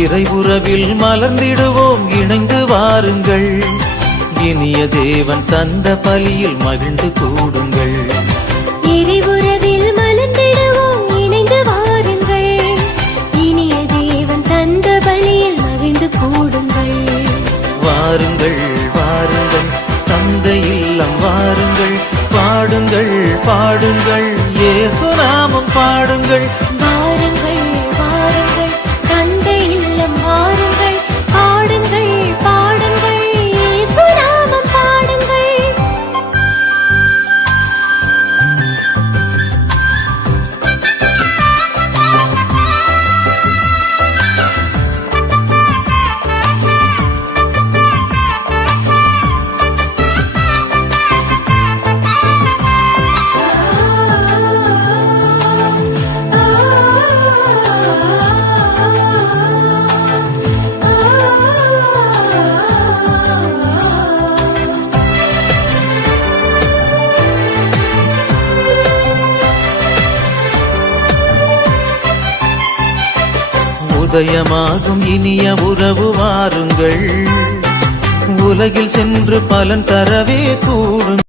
இறையுறவில் மலர்ந்திடுவோம் இணைந்து வாருங்கள். இனிய தேவன் தந்த பலியில் மகிழ்ந்து கூடுங்கள். இறையுறவில் மலர்ந்திடுவோம் இணைந்து வாருங்கள். இனிய தேவன் தந்த பலியில் மகிழ்ந்து கூடுங்கள். வாருங்கள் வாருங்கள் தந்தை இல்லம் வாருங்கள். பாடுங்கள் பாடுங்கள் இயேசு நாமம் பாடுங்கள். வாருங்கள் வாருங்கள் தந்தை இல்லம் வாருங்கள். பாடுங்கள் பாடுங்கள் இயேசு நாமம் பாடுங்கள். உதயமாகும் இனிய உறவு வாருங்கள். உலகில் சென்று பலன் தரவே கூடும்.